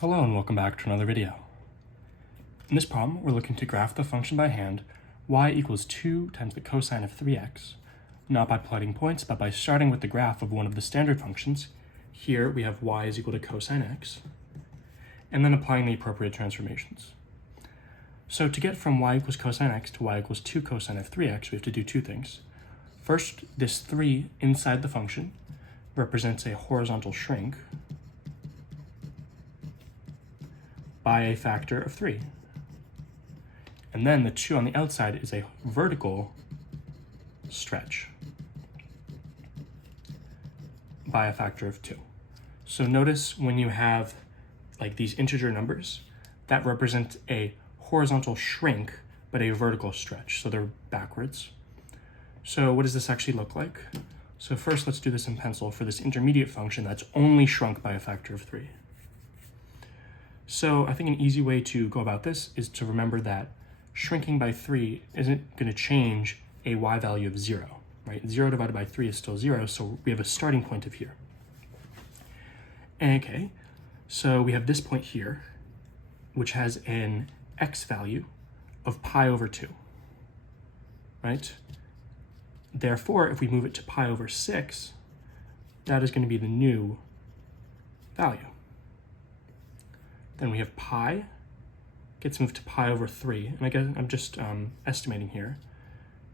Hello and welcome back to another video. In this problem, we're looking to graph the function by hand, y equals 2 times the cosine of 3x, not by plotting points, but by starting with the graph of one of the standard functions. Here we have y is equal to cosine x, and then applying the appropriate transformations. So to get from y equals cosine x to y equals 2 cosine of 3x, we have to do two things. First, this 3 inside the function represents a horizontal shrink by a factor of 3. And then the 2 on the outside is a vertical stretch by a factor of 2. So notice when you have like these integer numbers, that represent a horizontal shrink, but a vertical stretch. So they're backwards. So what does this actually look like? So first let's do this in pencil for this intermediate function that's only shrunk by a factor of 3. So I think an easy way to go about this is to remember that shrinking by 3 isn't going to change a y value of 0, right? 0 divided by 3 is still 0, so we have a starting point of here. Okay, so we have this point here, which has an x value of pi over 2, right? Therefore, if we move it to pi over 6, that is going to be the new value. Then we have pi gets moved to pi over 3, and again, I'm just estimating here.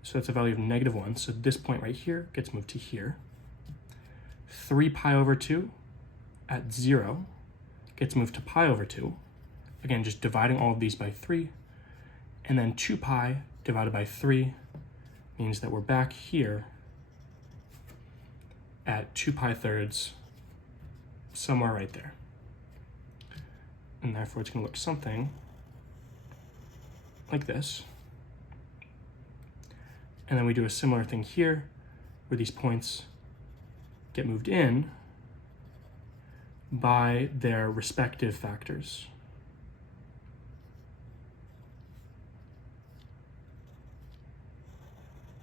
So that's a value of -1, so this point right here gets moved to here. 3 pi over 2 at 0 gets moved to pi over 2. Again, just dividing all of these by 3. And then 2 pi divided by 3 means that we're back here at 2 pi thirds, somewhere right there. And therefore it's going to look something like this. And then we do a similar thing here, where these points get moved in by their respective factors.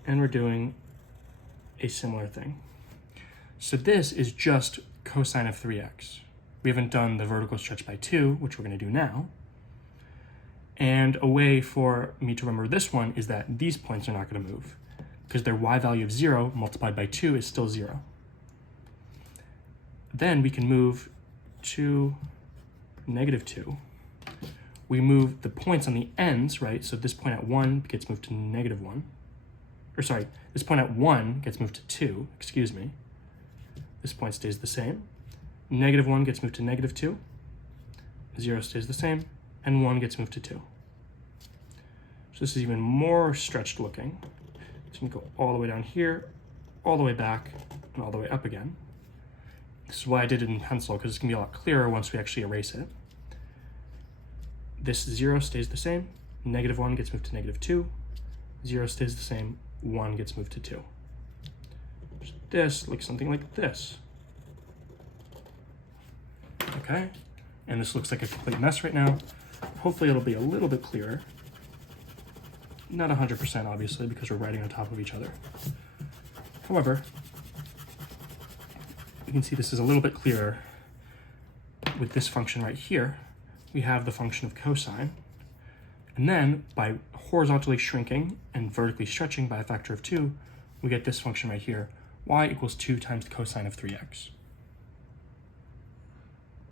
And we're doing a similar thing. So this is just cosine of 3x. We haven't done the vertical stretch by 2, which we're going to do now. And a way for me to remember this one is that these points are not going to move, because their y value of 0 multiplied by 2 is still 0. Then we can move to -2. We move the points on the ends, right? So this point at 1 gets moved to -1. Or sorry, this point at 1 gets moved to 2, excuse me. This point stays the same. -1 gets moved to -2, 0 stays the same, and 1 gets moved to 2. So this is even more stretched looking. It's going to go all the way down here, all the way back, and all the way up again. This is why I did it in pencil, because it's going to be a lot clearer once we actually erase it. This 0 stays the same, -1 gets moved to -2, 0 stays the same, 1 gets moved to 2. So this looks something like this. Okay, and this looks like a complete mess right now. Hopefully it'll be a little bit clearer. Not 100% obviously, because we're writing on top of each other. However, you can see this is a little bit clearer with this function right here. We have the function of cosine, and then by horizontally shrinking and vertically stretching by a factor of 2, we get this function right here, y equals 2 times the cosine of 3x.